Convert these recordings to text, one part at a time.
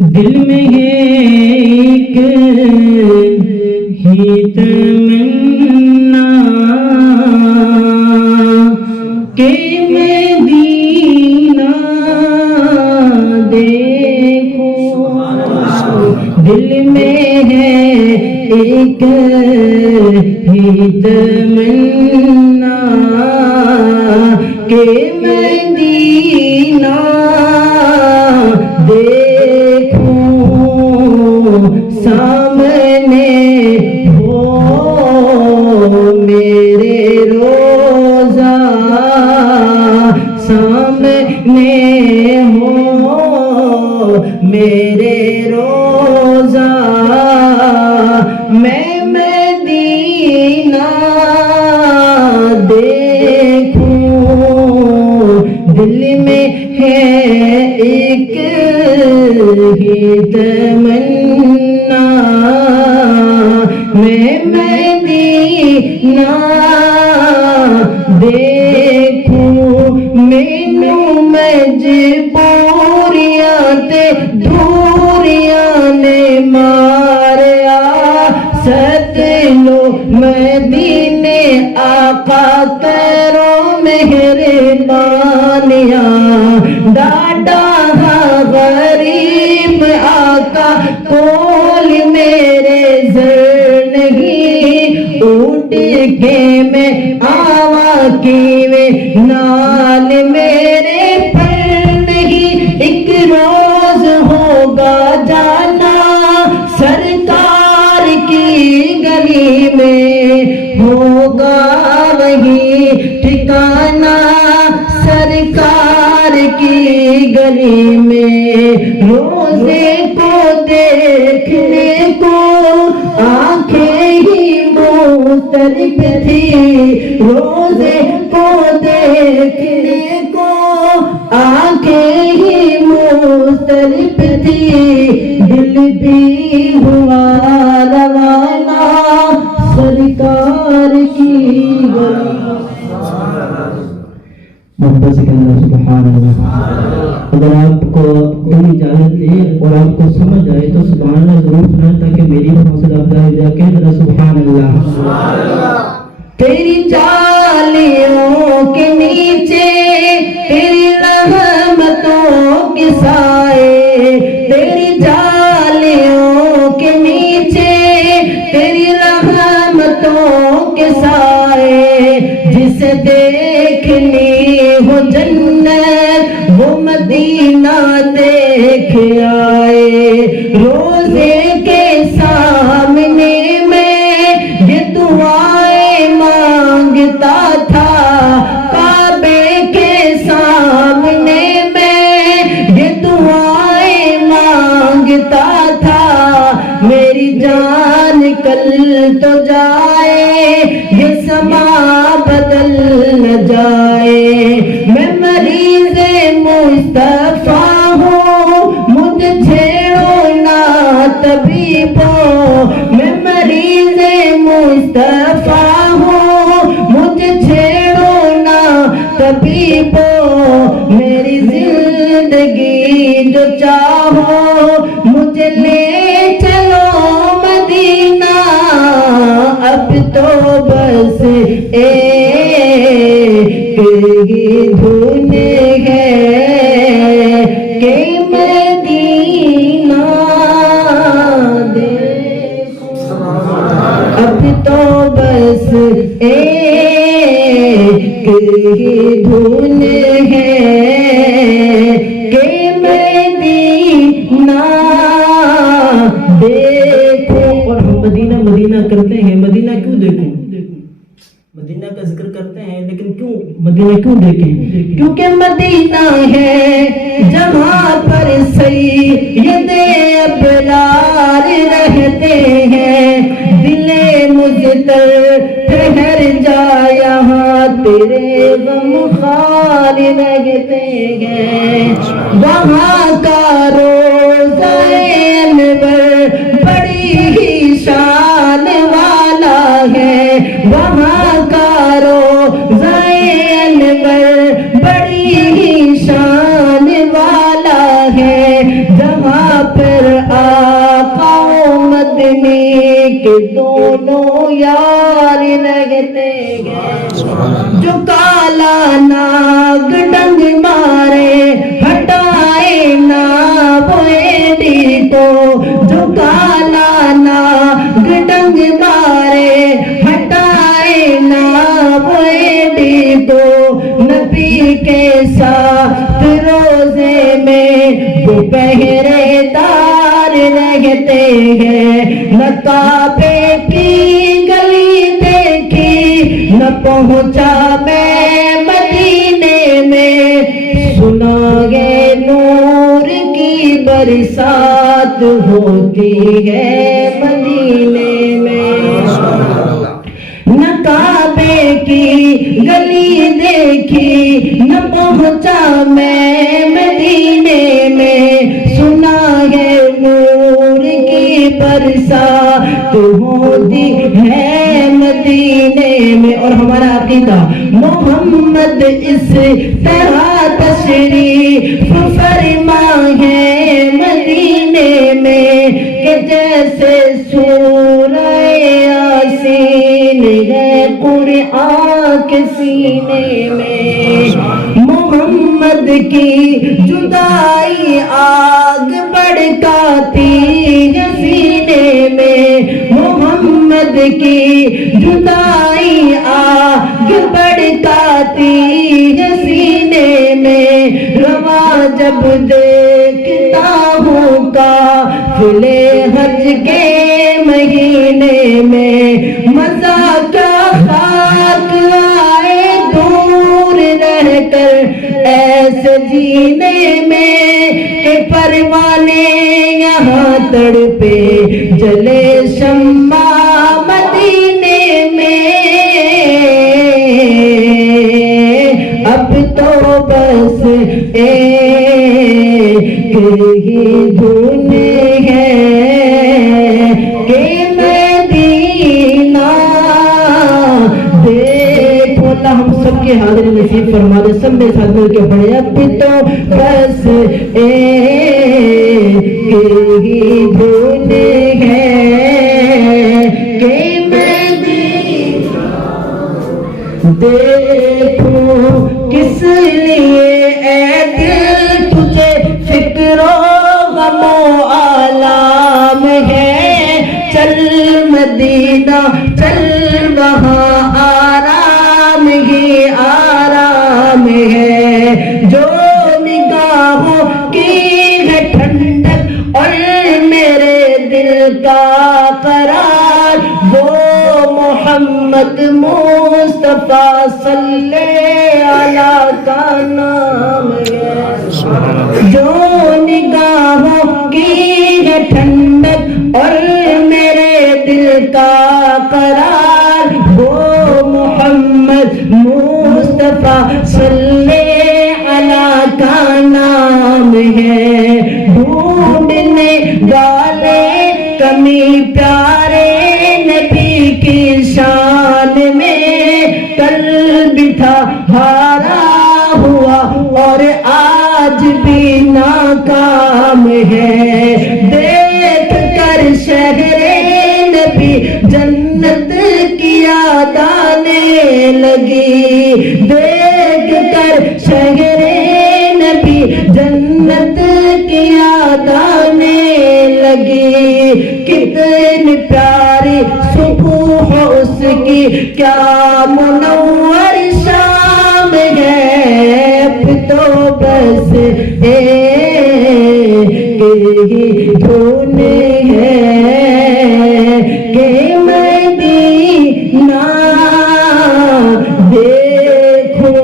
دل میں ہے ایک ہی تمنا کہ مدینہ دیکھوں، دل میں ہے ایک ہی تمنا کہ مدینہ دیکھوں، سامنے ہو میرے روزہ، سامنے ہو میرے روزہ، میں مدینہ دیکھوں، دل میں ہے ایک ہی تمنا، میں مدینہ دیکھوں، مینوں مجبوریاں تے دوریاں نے ماریا، ست لو مدینے آقا کرو مہربانیاں، ڈاڈا غریب آقا کول میرے زر نہیں، اٹھ کے میں آوا کیویں نال میرے پر نہیں، ایک روز ہوگا جانا سرکار کی گلی میں، ہوگا وہی ٹھکانہ سرکار کی گلی میں، روزے کو دیکھنے کو آنکھیں ہی مختلف تھی، روزے کو دیکھنے کو آنکھیں ہی مختلف تھی، دل بھی ہوا روانہ سرکار کی گلی۔ محبت سے کہنا سبحان اللہ۔ اگر آپ کو کوئی اجازت دے اور آپ کو سمجھ آئے تو سبحان اللہ ضرور سنائیں تاکہ میری حوصلہ افزائی ہو جائے۔ کہنا سبحان اللہ۔ تیری جالیوں کے نیچے تیری رحمتوں کے سائے، تیری جالیوں کے نیچے تیری رحمتوں کے سائے، جسے دیکھنی ہو جنت وہ مدینہ دیکھ آئے، روزے کے سامنے میں یہ دعائیں مانگتا تھا، کعبے کے سامنے میں یہ دعائیں مانگتا تھا، میری جان کل تو جائے یہ سما بدل نہ جائے، میں مریض مصطفیٰ ہوں مجھے چھیڑو نہ طبیبو، میں مریض مصطفیٰ ہوں مجھے چھیڑو نہ طبیبو، میری زندگی جو چاہو مجھے لے چلو مدینہ، اب تو بس ایک ہی دھن ہے کہ مدینہ دیکھو، اب تو بس ایک ہی دھن ہے کہ مدینہ دیکھو۔ اور ہم مدینہ مدینہ کرتے ہیں، مدینہ کیوں دیکھیں؟ مدینہ کا ذکر کرتے ہیں لیکن کیوں مدینہ کیوں دیکھیں؟ کیونکہ مدینہ ہے جہاں پر سید ابرار رہتے ہیں، دل مجتر ٹھہر جا یہاں تیرے غم خار رہتے ہیں، وہاں کا روضہ انور بڑی ہی شان والا ہے، وہاں کا روضہ انور بڑی ہی شان والا ہے، جہاں پہ کے دونوں یار لگتے ہیں جو کالا ناگ ڈنگ مارے ہٹائے نہ وہ ایڈی کو جو کالا ناگ ڈنگ مارے ہٹائے نہ وہ ایڈی کو نبی کے ساتھ روزے میں وہ پہرے دار رہتے ہیں نہ کعبے کی گلی دیکھی نہ پہنچا میں مدینے میں سنا ہے نور کی برسات ہوتی ہے مدینے میں نہ کعبے کی گلی دیکھی نہ پہنچا میں مدینے میں سنا ہے نور کی برسات ہوتی ہے مدینے میں اور ہمارا عقیدہ محمد اس طرح تشریف فرما ہے مدینے میں کہ جیسے سورہ یاسین ہے قرآن کے سینے میں محمد کی جدائی آگ بھڑکاتی ہے سینے میں محمد کی جدائی آگ بھڑکاتی ہے سینے میں رواں جب دیکھتا ہوں قافلے حج کے مہینے میں مزہ کیا خاک آئے دور رہ کر ایسے جینے میں کہ پروانے یہاں تڑپے جلے شمع مدینے میں اب تو بس ایک ہی دھن ہے کہ مدینہ دیکھو اللہ ہم سب کے حاضر نصیب فرما دے سب میں ساتھ مل کے پڑھے اب تو بس ایک ہی دھن ہے کہ مدینہ دیکھو کس لیے اے دل تجھے فکر و غم و آلام ہے چل مدینہ چل وہاں آرام ہی آرام ہے جو نگاہوں کی ہے ٹھنڈک اور میرے دل کا قرار وہ محمد مصطفیٰ صلی اللہ کا نام ہے جو نگاہوں کی ہے ٹھنڈک اور میرے دل کا قرار وہ محمد مصطفیٰ صلی اللہ کا نام ہے ڈھونڈنے والے کمی پیارے نبی کی شان میں کل بھی تھا ہارا ہوا اور آج بھی ناکام ہے دیکھ کر شہر نبی جنت کی یاد آنے لگی دیکھ کر شہر نبی جنت کی یاد آنے لگی کتنی پیاری صبح اس کی کیا منور شام ہے اب تو بس ایک ہی دھن ہے کہ مدینہ دیکھو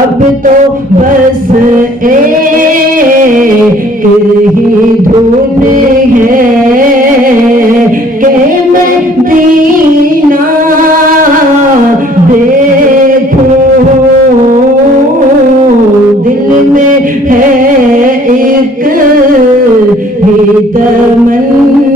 اب تو بس ایک ہی دھن ہے کہ مدینہ دیکھو دل میں ہے ایک ہی تمنا